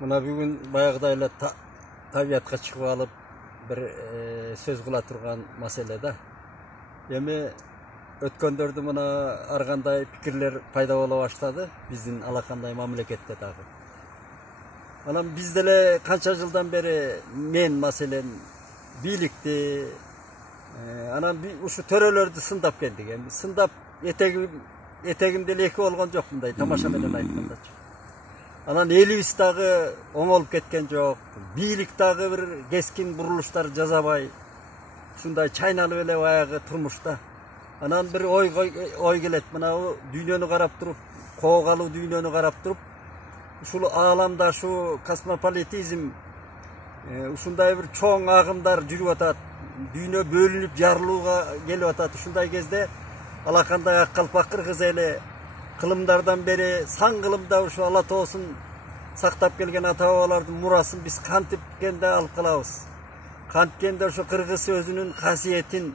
Mına bugün bayagıda эле tabiatка чыгып алып bir söz kıla turgan mesele da. Эми өткөндөрдө мына ар кандай пикирлер пайда боло баштады биздин алакандай мамлекетте дагы. Анан биз деле канча жылдан бери мен маселен бийликти анан ушу төрөлөрдү сындап келдик. Эми сындап этегимде эки болгон жок мындай тамаша менен айткандачы. Анан элибиз дагы оңолуп кеткен жок. Бийлик дагы бир кескин бурулуштар жасабай ушундай чайналып эле баягы турмушта. Анан bir ой келет. Мына дүйнөнү карап туруп, коокалуу дүйнөнү карап туруп, ушул ааламда шу космополитизм ушундай бир чоң агымдар жүрүп атат. Дүйнө бөлүнүп жарылууга келип атат. Ушундай кезде алакандай ак калпак кыргыз эли кылымдардан бери сан кылымда ушу ала тоосун сактап келген ата бабалардын мурасын биз кантипкенде алып калабыз. Канткенде ошо кыргыз өзүнүн касиетин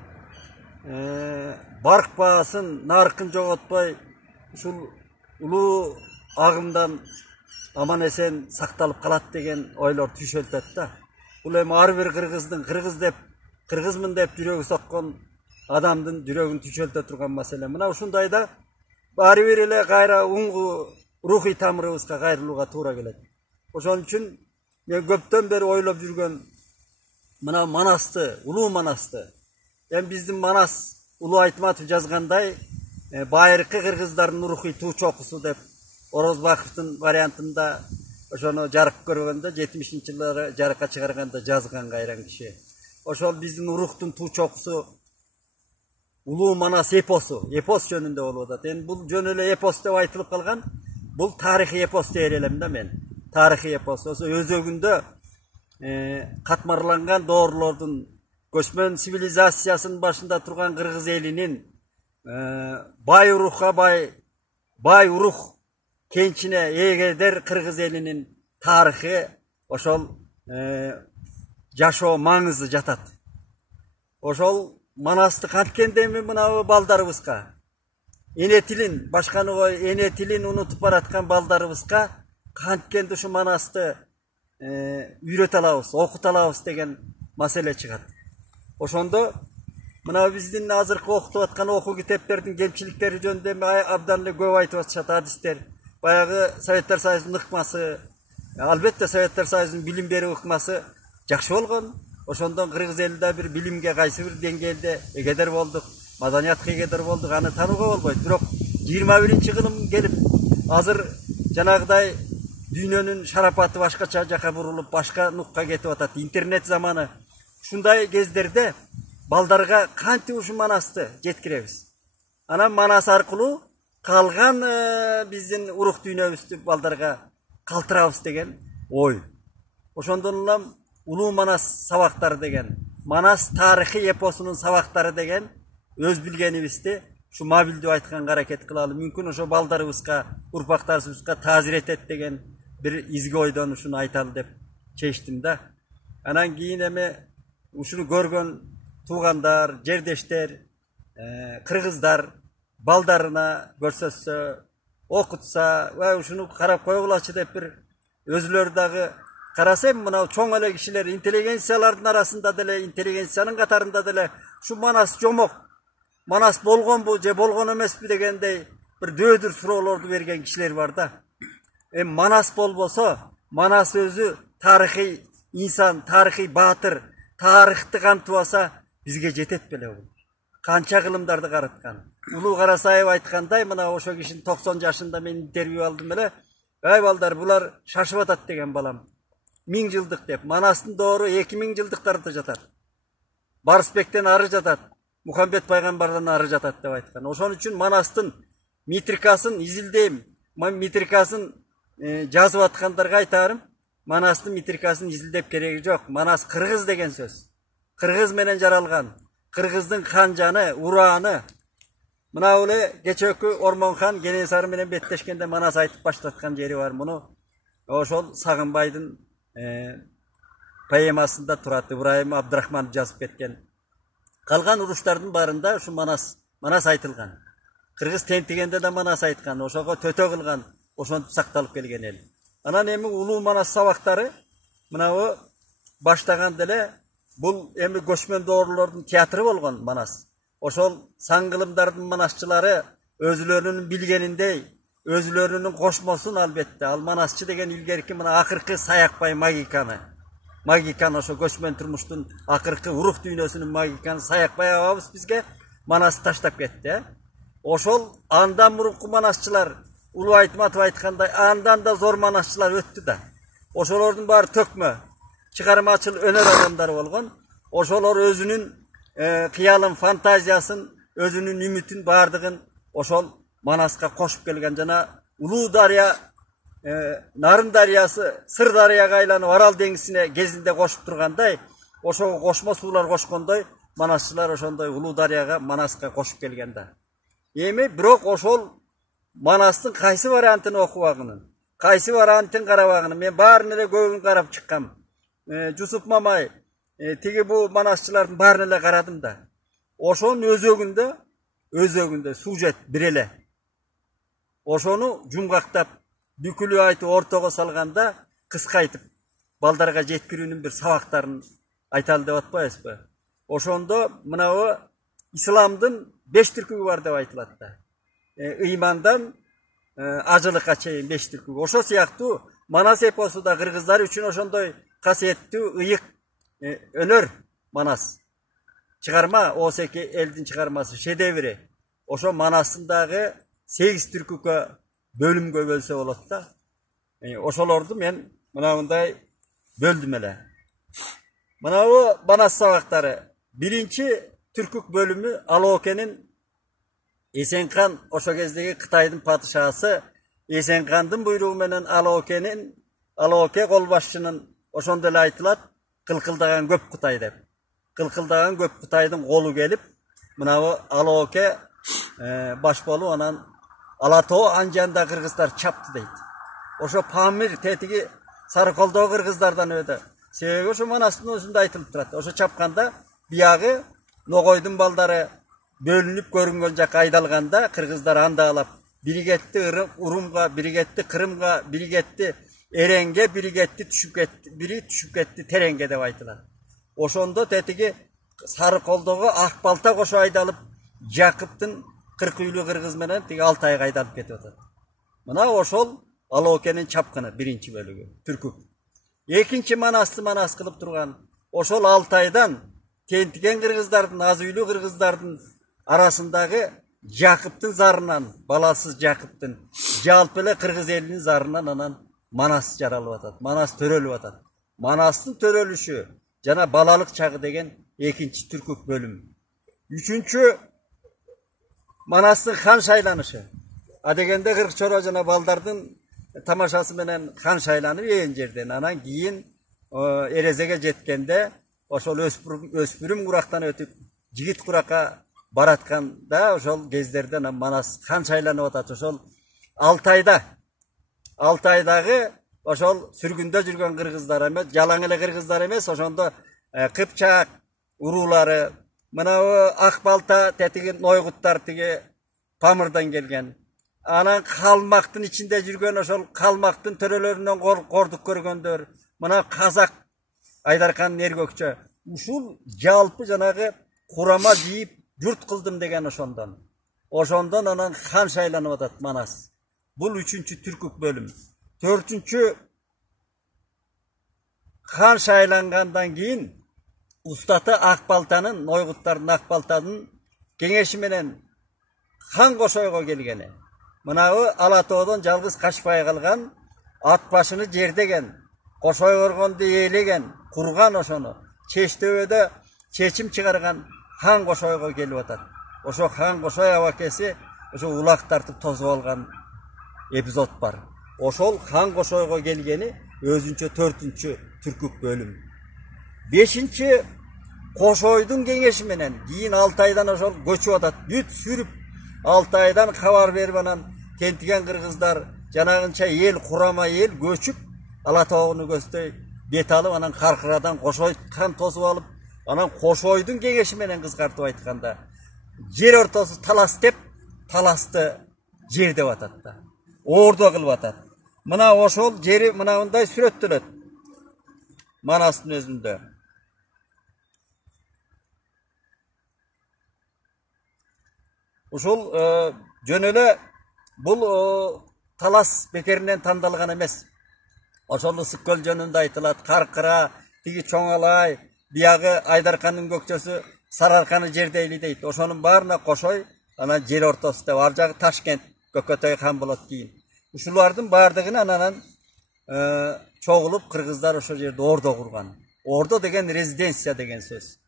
барк баасын, наркын жоготпой ушул улуу агымдан аман эсен сакталып калат деген ойлор түшөлтөт да. Бул эми ар бир кыргыздын кыргызмын деп жүрөгү соккон адамдын жүрөгүн түшөлтө турган маселе. Мына ушундайда баары бир эле кайра уңгу рухий тамырыбызга кайрылууга туура келет. Ошон үчүн мен көптөн бери ойлоп жүргөн мына Манасты, улуу Манасты. Эми биздин Манас Улуу Айтматов жазгандай байыркы кыргыздардын рухий туу чокусу деп Орозбаковдун вариантында ошону жарык көргөндө 70-жылдары жарыкка чыгарганда жазган кайран киши. Ошол биздин рухтун туу чокусу Улуу Манас эпосу, эпос жөнүндө болуп атат. Эми бул жөн эле эпос деп айтылып калган. Бул тарыхый эпос дей элем да мен. Тарыхый эпос. Ошо өзөгүндө катмарланган доорлордун көчмөн цивилизациясынын башында турган кыргыз элинин бай урухка бай урух кенчине эгедер кыргыз элинин тарыхы ошол жашоо маңызы жатат. Ошол Манасты канткенде эми мына балдарыбызга эне тилин башканы кой эне тилин унутуп бараткан балдарыбызга канткенде ушу Манасты үйрөтө алабыз, окута алабыз деген маселе чыгат. Ошондо мына биздин азыркы окутуп аткан окуу китептердин кемчиликтери жөнүндө абдан эле көп айтып атышат адистер. Баягы Советтер Союзунун ыкмасы, албетте Советтер Союзунун билим берүү ыкмасы жакшы болгон. Ошондон кыргыз эли да бир билимге кайсы бир деңгээлде эгедер болдук, маданиятка эгедер болдук, аны таанууга болбойт. Бирок 21-кылым келип, азыр жанагыдай дүйнөнүн шарапаты башкача жака бурулуп, башка нукка кетип атат. Интернет заманы. Ушундай кездерде балдарга кантип ушу Манасты жеткиребиз? Анан Манас аркылуу калган биздин урук дүйнөбүздү балдарга калтырабыз деген ой. Ошондон эле Улуу Манас сабактары деген, Манас тарыхый эпосунун сабактары деген өз билгенибизди ушу мобилдүү айтканга аракет кылалы. Мүмкүн ошо балдарыбызга, урпактарыбызга таасир этет деген бир изги ойдон ушуну айталы деп чечтим да. Анан кийин эми ушуну көргөн туугандар, жердештер, кыргыздар балдарына көрсөтсө, окутса, ушуну карап койгулачы деп бир өзүлөрү дагы караса, мына чоң эле кишилер, интеллигенциялардын арасында деле, интеллигенциянын катарында деле ушу Манас жомок, Манас болгонбу же болгон эмеспи дегендей бир дөөдүр суроолорду берген кишилер бар да. Эми Манас болбосо, Манас өзү тарыхый инсан, тарыхый баатыр, тарыхты камтыбаса бизге жетет беле бул. Канча кылымдарды караткан. Улуу Карасаев айткандай, мына ошо кишинин 90 жашында мен интервью алдым эле. Ай балдар, булар шашып атат деген балам. 1000 жылдык деп. Манастын доору 2000 жылдыктарда жатат. Барысбектен ары жатат. Мухаммед пайгамбардан ары жатат деп айткан. Ошон үчүн Манастын метрикасын изилдейм. Метрикасын жазып аткандарга айтарым. Манастын метрикасын изилдеп кереги жок. Манас кыргыз деген сөз. Кыргыз менен жаралган. Кыргыздын канжаны, урааны. Мына эле кечээкү Ормонхан Кенесары менен беттешкенде Манас айтып баштаткан жери бар. Муну ошол Сагынбайдын поэмасында турат. Ибраим Абдрахманов жазып кеткен. Калган уруштардын баарында ушу Манас айтылган. Кыргыз тентигенде да Манас айткан, ошого төтө кылган. ошентип сакталып келген эл. Анан эми улуу Манас сабактары мынабу баштаганда эле бул эми көчмөн доорулордун театры болгон Манас. Ошол сан кылымдардын манасчылары өзүлөрүнүн билгениндей, өзүлөрүнүн кошмосун албетте. Ал Манасчы деген илгерки мына акыркы Саякбай магиканы ошо көчмөн турмуштун акыркы урук дүйнөсүнүн магиканы Саякбай абабыз бизге Манасты таштап кетти. Ошол андан мурунку манасчылар Улуу Айтматов айткандай андан да зор манасчылар өттү да. Ошолордун баары төкмө, чыгармачыл өнөр адамдары болгон. Ошолор өзүнүн кыялын, фантазиясын, өзүнүн үмүтүн бардыгын ошол Манаска кошуп келген. Жана Улуу Дарыя, Нарын дарыясы Сыр дарыяга айланып Арал деңизине кезинде кошуп тургандай, ошого кошмо суулар кошкондой манасчылар ошондой Улуу Дарыяга Манаска кошуп келген да. Эми бирок ошол Манастын кайсы вариантын окубагынын, кайсы вариантын карабагынын мен баарын эле көбүн карап чыккам. Жусуп Мамай, тиги бу манасчылардын баарын эле карадым да. Ошонун өзөгүндө сюжет бир эле. Ошону жумгактап, бүкүлү айтып ортого салганда кыскайтып, балдарга жеткирүүнүн бир сабактарын айталы деп атпайбызбы? Ошондо мынабу исламдын 5 түркүгү бар деп айтылат да. Ыймандан ажылыкка чейин 5 түркүгү. Ошо сыяктуу Манас эпосу да кыргыздар үчүн ошондой касиеттүү ыйык өнөр Манас. Чыгарма Осеки элдин чыгармасы шедеври. Ошо Манастын дагы 8 түркүккө бөлүмгө бөлсө болот да. Ошолорду мен мындай бөлдүм эле. Мынабу Манас сабактары. Биринчи түркүк бөлүмү Алоокенин Эсенкан, ошо кездеги Кытайдын падышасы Эсенкандын буйругу менен Алооке колбашчынын ошондо эле айтылат кылкылдаган көп Кытай деп. Кылкылдаган көп Кытайдын колу келип, мынабу Алооке баш болуп анан Ала тоо анжанда кыргыздар чапты дейт. Ошо Памир тетиги Сарыколдоо кыргыздардан өдө. Себеби ошо Манастын өзүндө айтылып турат. Ошо чапканда биягы Ногойдун балдары бөлүнүп көрүнгөн жакка айдалганда кыргыздар андaalап биригетти Урумга, биригетти Кырымга, биригетти Эренге, биригетти түшүп кетти Теренге деп айтылат. Ошондо тетиги Сарыколдого ак балта кошо айдалып Жакыптын 40 үйлүү кыргыз менен тиги Алтайга айдалып кетип атат. Мына ошол Алоокенин чапкыны биринчи бөлүгү түркүк. Экинчи Манасты Манас кылып турган ошол Алтайдан тентиген кыргыздардын, аз үйлүү кыргыздардын арасындагы Жакыптын зарынан, баласыз Жакыптын, жалпы эле кыргыз элинин зарынан анан Манас жаралып атат. Манас төрөлүп атат. Манастын төрөлүшү жана балалык чагы деген экинчи түркүк бөлүм. Үчүнчү Манастын хан шайланышы. Адегенде Кыркчоро жана балдардын тамашасы менен хан шайланып ээн жерден. Анан кийин эрезеге жеткенде ошол өспүрүм курактан өтүп жигит куракка баратканда ошол кездерде Манас хан шайланып атат. Ошол Алтайдагы ошол сүргүндө жүргөн кыргыздар эмес, жалаң эле кыргыздар эмес, ошондо Кыпчак уруулары, мына ак балта тетиги Нойгуттар тиги Памырдан келген. Анан Калмактын ичинде жүргөн ошол Калмактын төрөлөрүнөн кордук көргөндөр, мына Казак Айдаркан Эргөкчө. Ушул жалпы жанагы курама жийип журт кылдым деген ошондон. Ошондон анан хан шайланып атат Манас. Бул үчүнчү түркүк бөлүм. Төртүнчү хан шайлангандан кийин устаты Акбалтанын, Нойгуттардын Акбалтанын кеңеши менен хан Кошойго келгени. Мынабы Ала тоодон жалгыз качпай калган, ат башыны жердеген, Кошой коргонду ээлеген, курган ошону, Чечтөбөдө чечим чыгарган хан Кошойго келип атат. Ошо хан Кошой абакеси ошо улак тартып тосуп алган эпизод бар. Ошол хан Кошойго келгени өзүнчө төртүнчү түркүк бөлүм. Бешинчи Кошойдун кеңеши менен кийин Алтайдан ошол көчүп атат. Бүт сүрүп Алтайдан кабар берип анан тентиген кыргыздар жанагынча эл курама эл көчүп Ала тоогуну көздөй бет алып анан Каркырадан Кошой хан тосуп алып анан Кошойдун кеңеши менен кыскартып айтканда жер ортосу талас деп таласты жер деп атат да. ordo kılıp atat. Mına oşol jeri mınabınday сүрөттөлөt. Manastın özünde. Uşul jönölö bul talas bekerinden tandalgan emes. Oşol Ысык көл жөнүндө айтылат. Каркыra, tigi Çoңalay, biyagı Aydarkanın gökçösü Sararkanı jerdeyli deyit. Oşonun barına koşoy, ana jer ortasında var jagı Taşkent, Kökötöy han bolot deyin. Uşulardın bardığını ananan çoğulup Kırgızlar oşo jerde ordo kurgan. Ordo degen rezidensiya degen söz.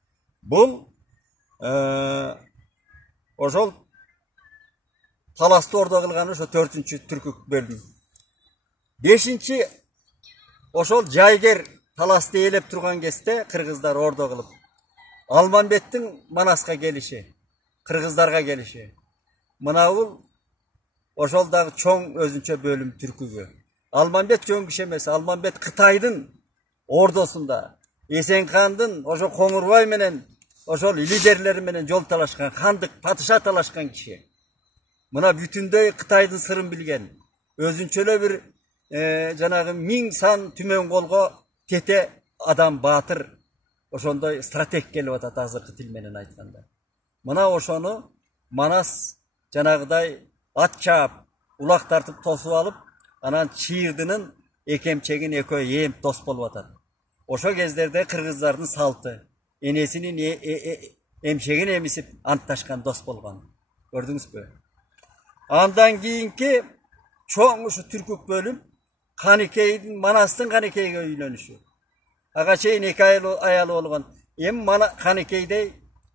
Bul oşol Talasты ordo kılgan oşo 4-cü türkük bölüm. 5-ci oşol Jayger Talasты elep turgan keste Kırgızlar ordo kılıp Almanbettin Manaska gelişi, Kırgızlarga gelişi. Mınavul oşol dagı çoğ özünçe bölüm türkügü. Almanbet çoğ kişi emes. Almanbet Kıtaydın ordosunda, Esenkandın oşo Koңурбай menen oşol liderleri menen jol talaşkan, handık patışa talaşkan kişi. Mına bütünдөй Kıtaydın sırın bilgen. Özünçölö bir janagı 1000 san tümen kolgo tete adam batır. Oşondoy strateg kelip atat azırkı til menen aytkanda. Mına oşonu Manas janagıday at çaap, ulak tartıp tosup alıp, anan Çiğirdi'nin ekemçegin ekoy em dos bolup atat. Oşo kezderde Kırgızlardın saltı, enesinin emşegin emisip anttaşkan dos bolgan. Gördünüz mü? Andan kiyinki çoğ şu türkük bölüm Kanikeydin, Manastın Kanikeyge öylönüşü. Aga şeyin 2 ayalı olgan. Em Kanikeyde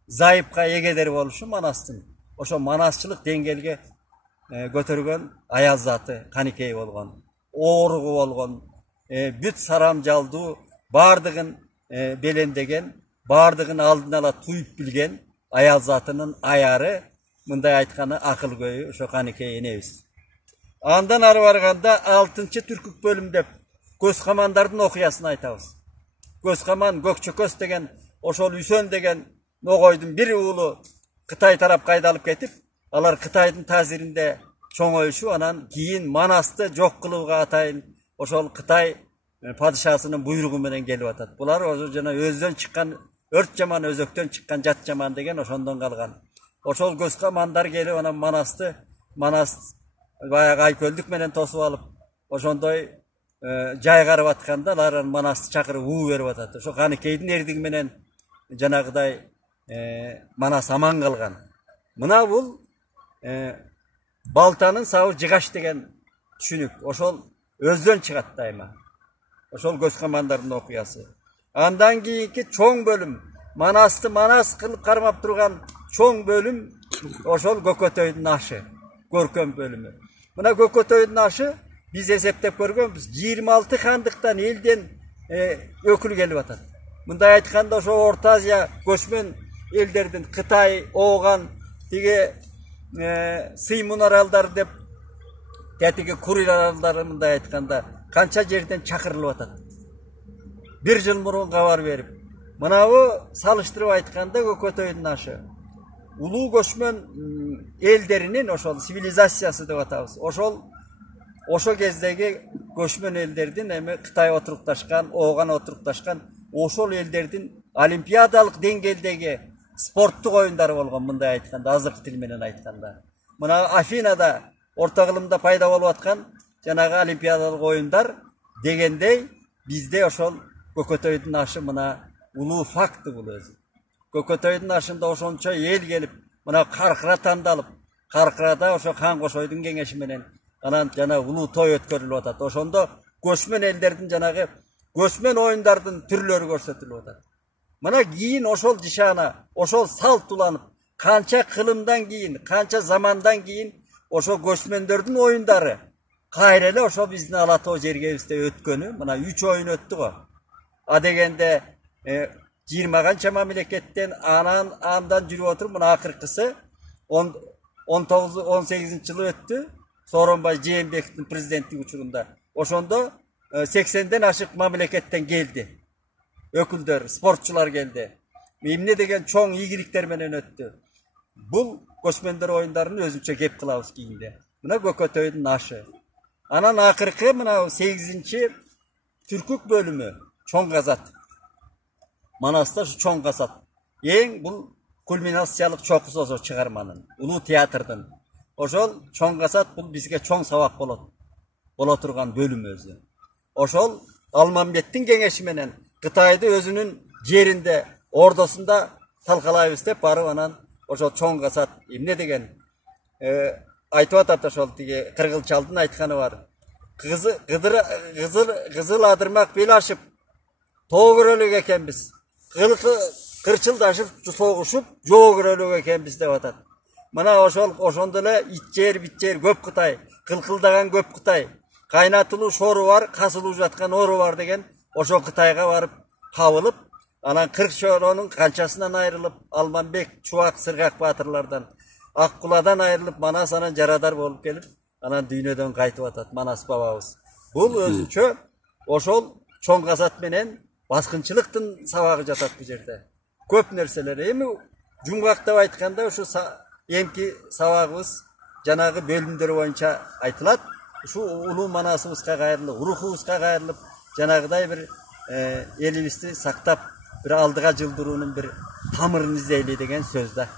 zayıpka egederi oluşu Manastın. Oşo manasçılık dengelge götürgen ayal zatı Kanikey olgan. Oğruğu olgan. Büt saramjaldu bardığın belendegen, bardığın aldın ala tuyup bilgen ayal zatının ayarı mınday aytkanı akıl göğü oşo Kanikey enebis. Andan arı barganda 6-cı türkük bölümde Gözkamandardın okuyasını aytabız. Gözkaman, Gökçököz degen, oşol Üsön degen nogoydun bir uulu Kıtay tarap kaydalıp ketip, alar Kıtaydın tazirinde çoğoyuşu anan kiyin Manastı jok kılıbıga atayın, oşol Kıtay padişasının buyruğu menen gelip atat. Bular oşo jana özden çıkkan, ört jaman özökten çıkkan jat jaman degen oşondan kalgan. Oşol Gözkamandar gelip anan Manast bayağı Aykölдүк menen tosup alıp, oşondoy jaygarıp atkanda laran Manastı çakırıp uu berip atat. Oşo Kanikeydin erdigi menen janagıday Manas aman kalgan. Mına bul Baltanın sağı Jıgaş degen düşünük. Oşol özden çıkat dayma. Oşol Gözkamandardın okuyası. Andan kiyinki çoğ bölüm. Manastı Manas kılıp karmap turgan çoğ bölüm oşol Gökötöydün aşı. Görkön bölümü. Mına Gökötöydün aşı biz eseptep görgönbüz. 26 handıktan elden ökül gelip atat. Mınday aytkanda oşo Orta Azya göçmen ellerden Kıtay, Oğan, tigi Sıymun aralları dep tetigi Kuril aralları mınday aytkanda kança жерден çakırılıp atat. Bir yıl murun kabar verip. Mına bu salıştırıp aytkanda Gökötöydün aşı. Ulu göçmen ellerinin oşol sivilizasiyası dep atabız. Oşo kezdegi göçmen ellerden emi Kıtay oturuktaşkan, Oğan oturuktaşkan oşol ellerden olimpiyadalık dengeldegi sporttuk oyunları bolgon mınday aytkanda, azırkı til menen aytkanda. Mına Afinada orta kılımda payda bolup atkan janagı olimpiyadalık oyunlar degendey bizde oşol Gökötöydün aşı mına ulu faktı bul özü. Gökötöydün aşında oşonça el gelip mına Karkıra tandalıp, Karkırada oşo Han Koşoydun kengeşi menen anan jana ulu toy ötkөрülüp atat. Oşondo göçmen ellerden janagı göçmen oyunlardın türleri görsetilip atat. Mına giyin oşol dişana, oşol salt ulanıp, kança kılımdan giyin, kança zamandan giyin oşo göçmenlerдің oyunları. Kayreli oşo bizni alata o jergebizde ötkönü. Mına 3 oyun öttü o. Adegende 20 kança mamleketten andan jürüp oturup mına akırkısı 19-18 yılı öttü. Soronbay Jeenbekov'un prezidentlik uçurunda. Oşondo 80'den aşık mamleketten geldi. Öküldör, sportçular geldi. Emne degen çoğ iyilikler menen öttü. Bul göçmenler oyunlarını özünçe gep kılabız kiyinde. Mına Gökötöydün aşı. Анан акыркы мына 8-ci Türkük bölümü Çoң Казат. Манаста şu Çoң Казат. Ең бұл кульминациялык чокусу чыгарманын, улуу театрдын. Ошол Çoң Казат бұл бизге чоң сабак боло турган бөлүм өзү. Ошол Алмамбеттин кеңеши менен Кытайды өзүнүн жеринде, ордосунда талкалайбыз деп барып анан ошол Çoң Казат эмне деген айтып атат, ошол тиги кыргызчалдын айтканы бар. Кызыл адырмак бел ашып, тоо көрөлүк экенбиз. Кырчылдашып, согушуп, жоо көрөлүк экенбиз деп атат. Мына ошондо эле итчер, битчер көп Кытай, кылкылдаган көп Кытай, кайнатылуу шору бар, касылуу жаткан ору бар деген ошо Кытайга барып кабылып, анан 40 шоронун канчасынан айрылып, Алмамбек, Чубак, Сыргак баатырлардан, Аккуладан айрылып, Манас анан жарадар болуп келип, анан дүйнөдөн кайтып атат Манас бабабыз. Бул өзүнчө ошол Çoң Казат менен баскынчылыктын сабагы жатат бу жерде. Көп нерселер. Эми жумгактап айтканда ушу эмки сабагыбыз жанагы бөлүмдөр боюнча айтылат. Ушу улуу Манасыбызга кайрылып, урухубузга кайрылып, жанагыдай бир элибизди сактап, бир алдыга жылдыруунун бир тамырын издейли деген сөз да.